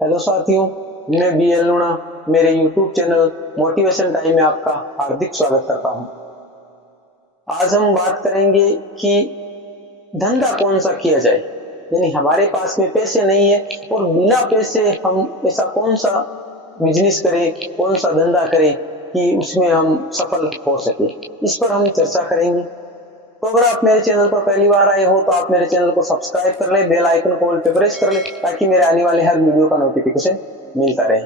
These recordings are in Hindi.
हेलो साथियों, मैं बी एल लूणा मेरे यूट्यूब चैनल मोटिवेशन टाइम में आपका हार्दिक स्वागत करता हूं। आज हम बात करेंगे कि धंधा कौन सा किया जाए, यानी हमारे पास में पैसे नहीं है और बिना पैसे हम ऐसा कौन सा बिजनेस करें, कौन सा धंधा करें कि उसमें हम सफल हो सके। इस पर हम चर्चा करेंगे। तो अगर आप मेरे चैनल पर पहली बार आए हो तो आप मेरे चैनल को सब्सक्राइब कर ले, बेल आइकन को ऑल पे प्रेस कर ले ताकि मेरे आने वाले हर वीडियो का नोटिफिकेशन मिलता रहे।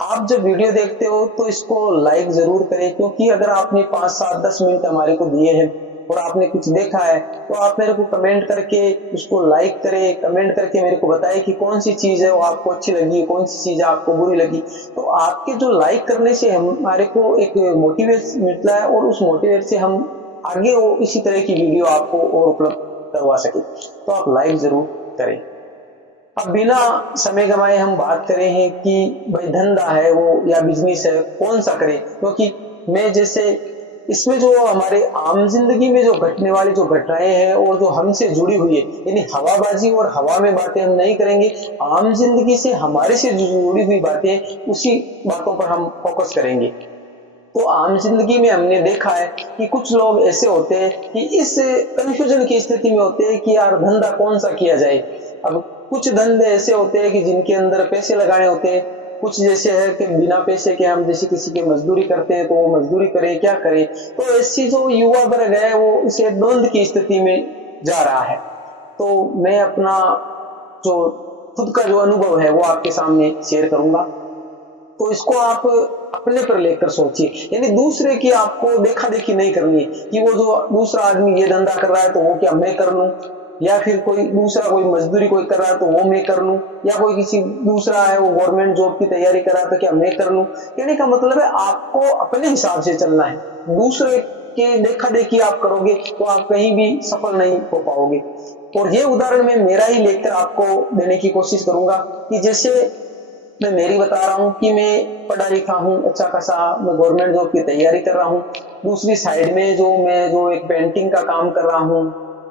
आप जब वीडियो देखते हो तो इसको लाइक जरूर करें, क्योंकि अगर आपने 5, 7, 10 मिनट हमारे को दिए हैं और आपने कुछ देखा है तो आप मेरे को कमेंट करके उसको लाइक करें। कमेंट करके मेरे को बताएं कि कौन सी चीज है वो आपको अच्छी लगी, कौन सी चीज आपको बुरी लगी। तो आपके जो लाइक करने से हमारे को एक मोटिवेट मिलता है और उस मोटिवेट से हम आगे वो इसी तरह की वीडियो आपको और उपलब्ध करवा सके। तो आप लाइक जरूर करें। अब बिना समय गंवाए हम बात करें हैं कि भाई धंधा है वो या बिजनेस है कौन सा करें, क्योंकि मैं जैसे इसमें जो हमारे आम जिंदगी में जो घटने वाली जो घटनाएं हैं और जो हमसे जुड़ी हुई है, यानी हवाबाजी और हवा में बातें हम नहीं करेंगे। आम जिंदगी से हमारे से जुड़ी हुई बातें, उसी बातों पर हम फोकस करेंगे। तो आम जिंदगी में हमने देखा है कि कुछ लोग ऐसे होते हैं कि इस कंफ्यूजन की स्थिति में होते हैं कि यार धंधा कौन सा किया जाए। अब कुछ धंधे ऐसे होते हैं कि जिनके अंदर पैसे लगाने होते हैं, कुछ जैसे है कि बिना पैसे के हम जैसे किसी के मजदूरी करते हैं तो वो मजदूरी करें क्या करें। तो ऐसी जो युवा वर्ग है वो इसे द्वंद की स्थिति में जा रहा है। तो मैं अपना जो खुद का जो अनुभव है वो आपके सामने शेयर करूंगा। तो इसको आप अपने पर लेकर सोचिए, यानी दूसरे की आपको देखा देखी नहीं करनी है कि वो जो दूसरा आदमी ये धंधा कर रहा है तो वो क्या मैं कर लूं, या फिर कोई दूसरा कोई मजदूरी कोई कर रहा है तो वो मैं कर लूं, या कोई किसी दूसरा है वो गवर्नमेंट जॉब की तैयारी कर रहा है तो क्या मैं कर लूं। कहने का मतलब है आपको अपने हिसाब से चलना है। दूसरे के देखा देखी आप करोगे तो आप कहीं भी सफल नहीं हो पाओगे। और ये उदाहरण मैं मेरा ही लेकर आपको देने की कोशिश करूंगा कि जैसे मैं मेरी बता रहा हूँ कि मैं पढ़ा लिखा हूँ अच्छा खासा, मैं गवर्नमेंट जॉब की तैयारी कर रहा हूँ। दूसरी साइड में मैं एक पेंटिंग का काम कर रहा हूँ।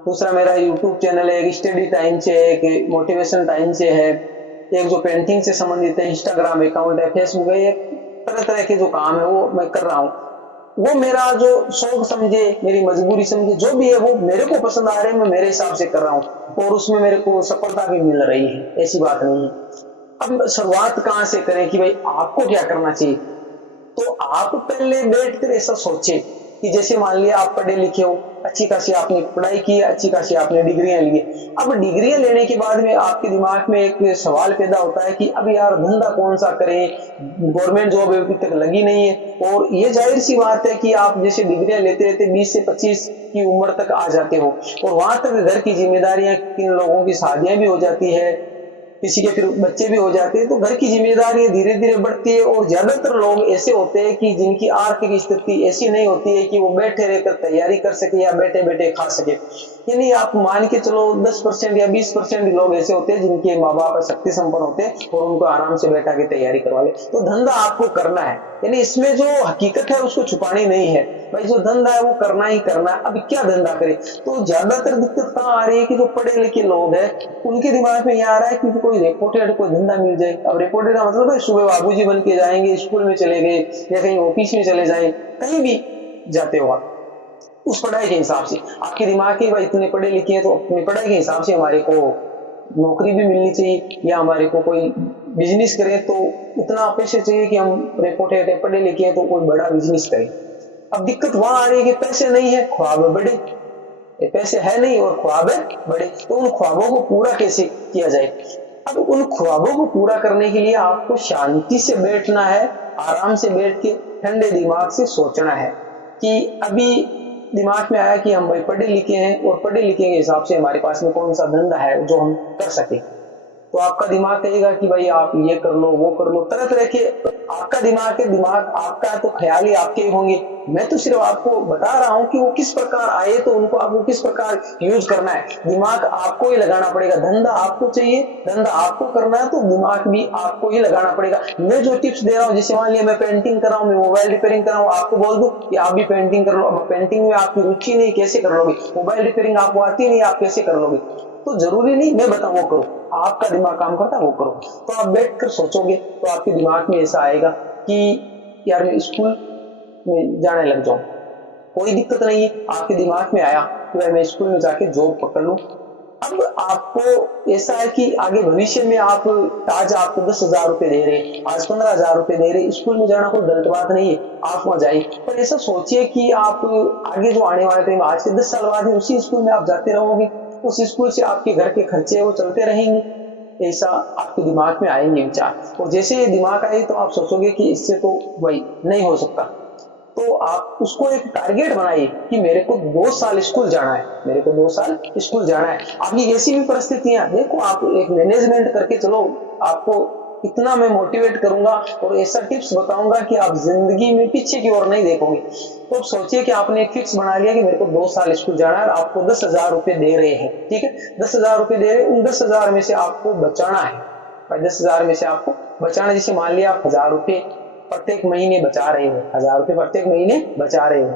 दूसरा मेरा यूट्यूब चैनल है, एक स्टडी टाइम से है, एक मोटिवेशन टाइम से है, एक जो पेंटिंग से संबंधित है, इंस्टाग्राम अकाउंट है, फेसबुक है, ये तरह तरह के जो काम है वो मैं कर रहा हूँ। वो मेरा जो शौक समझे, मेरी मजबूरी समझे, जो भी है वो मेरे को पसंद आ रहे हैं, मैं मेरे हिसाब से कर रहा हूँ और उसमें मेरे को सफलता भी मिल रही है, ऐसी बात नहीं है। अब शुरुआत कहां से करें कि भाई आपको क्या करना चाहिए। तो आप पहले बैठकर ऐसा सोचे कि जैसे मान लिया आप पढ़े लिखे हो, अच्छी खासी आपने पढ़ाई की, अच्छी खासी आपने डिग्रियां ली। अब डिग्रियां लेने के बाद में आपके दिमाग में एक सवाल पैदा होता है कि अब यार धंधा कौन सा करें, गवर्नमेंट जॉब अभी तक लगी नहीं है। और ये जाहिर सी बात है कि आप जैसे डिग्रियां लेते रहते 20 से 25 की उम्र तक आ जाते हो और वहां तक घर की जिम्मेदारियां, किन लोगों की शादियां भी हो जाती है, किसी के फिर बच्चे भी हो जाते हैं, तो घर की जिम्मेदारी धीरे धीरे बढ़ती है। और ज्यादातर लोग ऐसे होते हैं कि जिनकी आर्थिक स्थिति ऐसी नहीं होती है कि वो बैठे रहकर तैयारी कर सके या बैठे बैठे खा सके। यानी आप मान के चलो 10% या 20% लोग ऐसे होते हैं जिनके माँ बाप शक्ति संपन्न होते हैं और उनको आराम से बैठा के तैयारी करवा ले। तो धंधा आपको करना है, यानी इसमें जो हकीकत है उसको छुपानी नहीं है। भाई जो धंधा है वो करना ही करना है। अब क्या धंधा करें, तो ज्यादातर दिक्कत कहाँ आ रही है कि जो पढ़े लिखे लोग हैं उनके दिमाग में ये आ रहा है कि कोई रिपोर्टेड कोई धंधा मिल जाए। अब रिपोर्टेड का मतलब है सुबह बाबूजी बन के जाएंगे, स्कूल में चले गए या कहीं ऑफिस में चले जाए, कहीं भी जाते हो आप उस पढ़ाई के हिसाब से। आपके दिमाग के भाई इतने पढ़े लिखे हैं तो अपनी पढ़ाई के हिसाब से हमारे को नौकरी भी मिलनी चाहिए, या हमारे को कोई बिजनेस करें तो इतना पैसे चाहिए कि हम रिपोर्टेड है, पढ़े लिखे हैं तो कोई बड़ा बिजनेस करें। अब दिक्कत वहां आ रही है कि पैसे नहीं है, ख्वाब बड़े, पैसे है नहीं और ख्वाब है बड़े। तो उन ख्वाबों को पूरा कैसे किया जाए। अब उन ख्वाबों को पूरा करने के लिए आपको शांति से बैठना है, आराम से बैठ के ठंडे दिमाग से सोचना है कि अभी दिमाग में आया कि हम भाई पढ़े लिखे हैं और पढ़े लिखे के हिसाब से हमारे पास में कौन सा धंधा है जो हम कर सके। तो आपका दिमाग कहेगा कि भाई आप ये कर लो वो कर लो, तरह तरह के आपका दिमाग है, दिमाग आपका तो ख्याल ही आपके होंगे। मैं तो सिर्फ आपको बता रहा हूं कि वो किस प्रकार आए तो उनको आपको किस प्रकार यूज करना है। दिमाग आपको ही लगाना पड़ेगा। धंधा आपको चाहिए, धंधा आपको करना है तो दिमाग भी आपको ही लगाना पड़ेगा। मैं जो टिप्स दे रहा हूँ, जैसे मान लिया मैं पेंटिंग कर रहा हूँ, मैं मोबाइल रिपेयरिंग कर रहा हूँ, आपको बोल दूं कि आप भी पेंटिंग कर लो। अब पेंटिंग में आपकी रुचि नहीं, कैसे कर लोगे। मोबाइल रिपेयरिंग आपको आती नहीं, आप कैसे कर लोगे। तो जरूरी नहीं मैं बताऊं वो करो, आपका दिमाग काम करता है वो करो। तो आप बैठ कर सोचोगे तो आपके दिमाग में ऐसा आएगा कि यार मैं स्कूल में जाने लग जाऊं, कोई दिक्कत नहीं है। आपके दिमाग में आया कि मैं स्कूल में जाके जॉब पकड़ लूं। अब आपको ऐसा है कि आगे भविष्य में आप आज आपको 10,000 रुपए दे रहे, आज 15,000 रुपए दे रहे, स्कूल में जाना कोई गलत बात नहीं है, आप वहां जाइए। पर ऐसा सोचिए कि आप आगे जो आने वाले टाइम, आज के 10 साल बाद उसी स्कूल में आप जाते रहोगे, उस स्कूल से आपके घर के खर्चे वो चलते रहेंगे। ऐसा आपके दिमाग में आएंगे विचार, और जैसे ये दिमाग आए तो आप सोचोगे कि इससे तो भाई नहीं हो सकता। तो आप उसको एक टारगेट बनाइए कि मेरे को 2 साल स्कूल जाना है, मेरे को 2 साल स्कूल जाना है। आपकी कैसी भी परिस्थितियां देखो, आप एक मैनेजमेंट करके चलो, आपको इतना मैं मोटिवेट करूंगा और ऐसा टिप्स बताऊंगा कि आप जिंदगी में पीछे की ओर नहीं देखोगे। तो सोचिए कि आपने एक फिक्स बना लिया कि मेरे को 2 साल स्कूल जाना है और आपको 10,000 रुपए दे रहे हैं, ठीक है, 10,000 रुपए दे रहे हैं, उन 10,000 में से आपको बचाना है, 10,000 में से आपको बचाना। जैसे मान लिया आप 1,000 रुपए प्रत्येक महीने बचा रहे हो, 1,000 रुपए प्रत्येक महीने बचा रहे हो,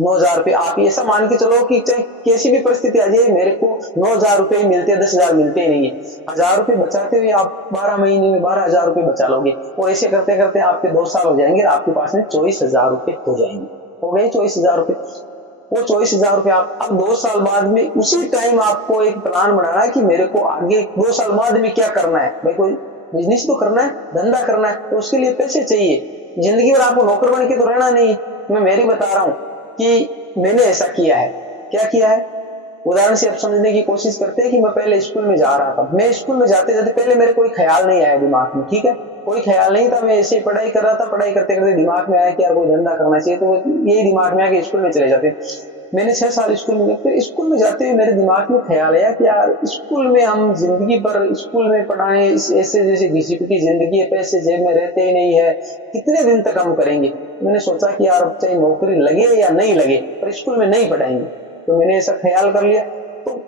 9,000 रुपए। आप ऐसा मान के चलो कि चाहे कैसी भी परिस्थिति आ जाए, मेरे को 9,000 रुपए मिलते हैं, 10,000 मिलते ही नहीं है। 1,000 रुपए बचाते हुए आप 12 महीने में 12,000 रुपए बचा लोगे, और ऐसे करते करते आपके 2 साल हो जाएंगे, आपके पास में 24,000 रुपए हो जाएंगे। हो गए 24,000 रुपए। वो 24,000 रुपए आप अब 2 साल बाद में उसी टाइम आपको एक प्लान बनाना है कि मेरे को आगे 2 साल बाद में क्या करना है। भाई कोई बिजनेस तो करना है, धंधा करना है, तो उसके लिए पैसे चाहिए। जिंदगी भर आपको नौकर बन के तो रहना नहीं। मैं मेरी बता रहा हूं कि मैंने ऐसा किया है। क्या किया है, उदाहरण से आप समझने की कोशिश करते हैं कि मैं पहले स्कूल में जा रहा था। मैं स्कूल में जाते जाते पहले मेरे कोई ख्याल नहीं आया दिमाग में, ठीक है, कोई ख्याल नहीं था। मैं ऐसे ही पढ़ाई कर रहा था, पढ़ाई करते करते दिमाग में आया कि यार कोई धंधा करना चाहिए, तो यही दिमाग में आया कि स्कूल में चले जाते। मैंने 6 साल स्कूल में, फिर स्कूल में जाते हुए मेरे दिमाग में ख्याल आया कि यार स्कूल में हम जिंदगी भर स्कूल में पढ़ाने, ऐसे जैसे घिसी-पिटी जिंदगी है, पैसे जेब में रहते ही नहीं है, कितने दिन तक हम करेंगे। मैंने सोचा कि यार चाहे नौकरी लगे या नहीं लगे, पर स्कूल में नहीं पढ़ाएंगे। तो मैंने ऐसा ख्याल कर लिया। तो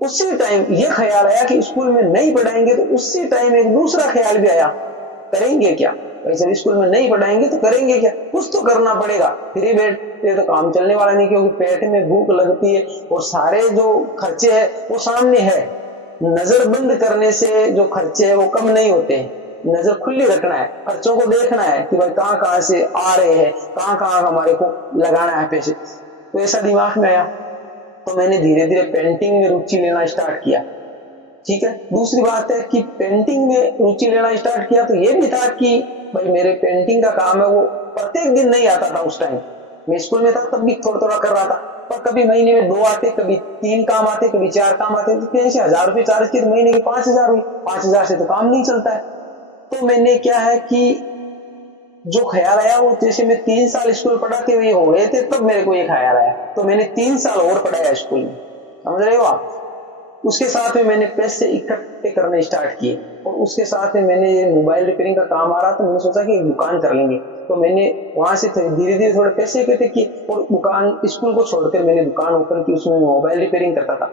उसी टाइम ये ख्याल आया कि स्कूल में नहीं पढ़ाएंगे, तो उसी टाइम एक दूसरा ख्याल भी आया, करेंगे क्या भाई, जब स्कूल में नहीं पढ़ाएंगे तो करेंगे क्या, कुछ तो करना पड़ेगा। फ्री बैठे तो काम चलने वाला नहीं, क्योंकि पेट में भूख लगती है और सारे जो खर्चे है वो सामने है। नजर बंद करने से जो खर्चे है वो कम नहीं होते हैं, नजर खुली रखना है, खर्चों को देखना है कि भाई कहाँ कहाँ से आ रहे हैं, कहाँ कहाँ हमारे को लगाना है पैसे। तो ऐसा दिमाग में आया, तो मैंने धीरे धीरे पेंटिंग में रुचि लेना स्टार्ट किया, ठीक है। दूसरी बात है कि पेंटिंग में रुचि लेना स्टार्ट किया तो ये भी था कि भाई मेरे पेंटिंग का काम है वो प्रत्येक दिन नहीं आता था। उस टाइम मैं स्कूल में था तब भी थोड़ा थोड़ा कर रहा था, पर कभी महीने में 2 आते, कभी 3 काम आते, कभी 4 काम आते। तो कैसे 1,000 रुपए चार्ज किए, महीने के 5,000 हुई, 5,000 से तो काम नहीं चलता है। तो मैंने क्या है कि जो ख्याल आया वो, जैसे मैं 3 साल स्कूल पढ़ाते हुए हो गए थे, तब मेरे को ये ख्याल आया, तो मैंने 3 साल और पढ़ाया स्कूल में, समझ रहे हो आप। उसके साथ में मैंने पैसे इकट्ठे करने स्टार्ट किए, और उसके साथ में मैंने ये मोबाइल रिपेयरिंग का काम आ रहा था, मैंने सोचा कि एक दुकान कर लेंगे। तो मैंने वहां से धीरे धीरे थोड़े पैसे इकट्ठे किए, और दुकान, स्कूल को छोड़कर मैंने दुकान ओपन की, उसमें मोबाइल रिपेयरिंग करता था।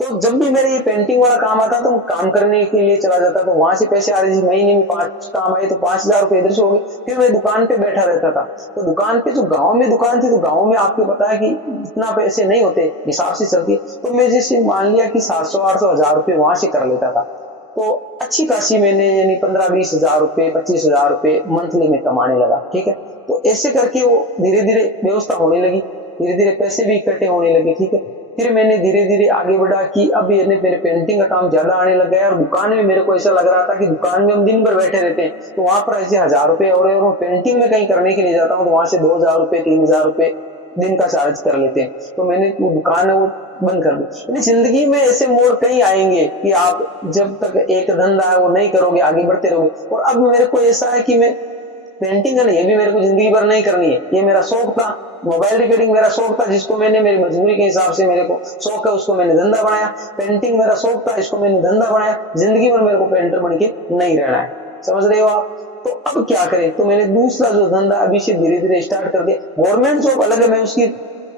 तो जब भी मेरे ये पेंटिंग वाला काम आता तो काम करने के लिए चला जाता, तो वहां से पैसे आ रहे थे। महीने में 5 काम आए तो 5,000 रुपए इधर से हो गए। फिर मैं दुकान पे बैठा रहता था। तो दुकान पे, जो गाँव में दुकान थी, तो गाँव में आपको पता है कि इतना पैसे नहीं होते, हिसाब से चलती। तो मैं जैसे मान लिया कि 700, 800, 1,000 रुपए वहां से कर लेता था। तो अच्छी खासी मैंने यानी 15-20 हजार रुपए, 25,000 रुपए मंथली में कमाने लगा, ठीक है। तो ऐसे करके वो धीरे धीरे व्यवस्था होने लगी, धीरे धीरे पैसे भी इकट्ठे होने लगे, ठीक है। फिर मैंने धीरे धीरे आगे बढ़ा कि अब ये मेरे पेंटिंग का काम ज्यादा आने लग गया, और दुकान में मेरे को ऐसा लग रहा था कि दुकान में हम दिन भर बैठे रहते हैं, तो वहां पर ऐसे 1,000 रुपए और मैं पेंटिंग में कहीं करने के लिए जाता हूँ तो वहां से 2,000 रुपए, 3,000 रुपए दिन का चार्ज कर लेते हैं। तो मैंने वो दुकान है वो बंद कर दी। जिंदगी में ऐसे मोड़ कहीं आएंगे कि आप जब तक एक धंधा है वो नहीं करोगे, आगे बढ़ते रहोगे। और अब मेरे को ऐसा है कि मैं पेंटिंग है ना, ये भी मेरे को जिंदगी भर नहीं करनी है, ये मेरा शौक था। मोबाइल रिपेयरिंग मेरा शौक था, जिसको मैंने मेरी मजबूरी के हिसाब से, मेरे को शौक है, उसको मैंने धंधा बनाया। पेंटिंग मेरा शौक था, इसको मैंने धंधा बनाया। जिंदगी भर मेरे को पेंटर बन के नहीं रहना है, समझ रहे हो आप। तो अब क्या करें, तो मैंने दूसरा जो धंधा अभी से धीरे धीरे स्टार्ट कर दिया। गवर्नमेंट जॉब अलग है, मैं उसकी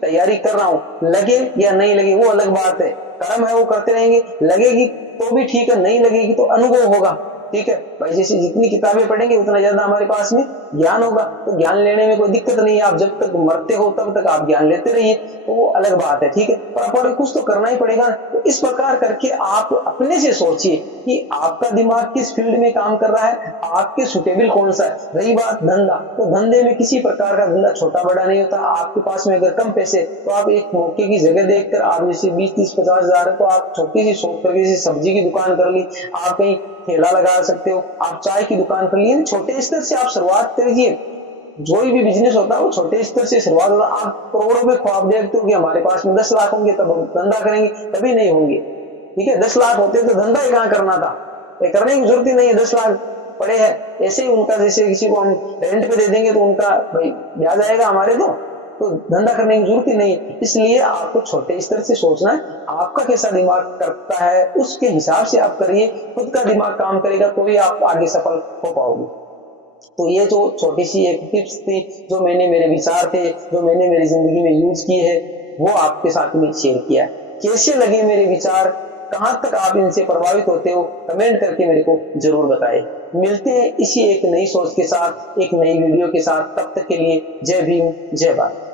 तैयारी कर रहा हूँ, लगे या नहीं लगे वो अलग बात है। कर्म है वो करते रहेंगे, लगेगी तो भी ठीक है, नहीं लगेगी तो अनुभव होगा, ठीक है भाई, जैसे जितनी किताबें पढ़ेंगे उतना ज्यादा हमारे पास में ज्ञान होगा, तो ज्ञान लेने में कोई दिक्कत नहीं है। आप जब तक मरते हो तब तक आप ज्ञान लेते रहिए, तो वो अलग बात है, ठीक है, पर आपको कुछ तो करना ही पड़ेगा। तो इस प्रकार करके आप अपने से सोचिए कि आपका दिमाग किस फील्ड में काम कर रहा है, आपके सुटेबल कौन सा है। रही बात धंधा, तो धंधे में किसी प्रकार का धंधा छोटा बड़ा नहीं होता। आपके पास में अगर कम पैसे, तो आप एक मौके की जगह देखकर, आप जैसे 20-30-50 हजार है, तो आप छोटी सी शॉप करके जैसे सब्जी की दुकान कर ली, आप कहीं ठेला लगा सकते हो, आप चाय की दुकान कर ली, छोटे स्तर से आप शुरुआत करिए। जो भी बिजनेस होता है वो छोटे स्तर से शुरुआत होता है। आप करोड़ों में ख्वाब देखते हो कि हमारे पास में 10 लाख होंगे तब हम धंधा करेंगे, कभी नहीं होंगे, ठीक है। 10 लाख होते तो धंधा ही कहाँ करना था, करने की जरूरत ही नहीं है। 10 लाख पड़े हैं ऐसे ही, उनका जैसे किसी को हम रेंट पे दे देंगे तो उनका भाई ब्याज आएगा हमारे, तो धंधा करने की जरूरत ही नहीं है। इसलिए आपको छोटे स्तर से सोचना है, आपका कैसा दिमाग करता है उसके हिसाब से आप करिए। खुद का दिमाग काम करेगा तो ही आप आगे सफल हो पाओगे। तो ये जो छोटी सी एक टिप्स थी, जो मैंने मेरे विचार थे, जो मैंने मेरी जिंदगी में यूज किए हैं, वो आपके साथ में शेयर किया। कैसे लगे मेरे विचार, कहां तक आप इनसे प्रभावित होते हो, कमेंट करके मेरे को जरूर बताएं। मिलते हैं इसी एक नई सोच के साथ, एक नई वीडियो के साथ। तब तक के लिए जय भीम, जय भारत।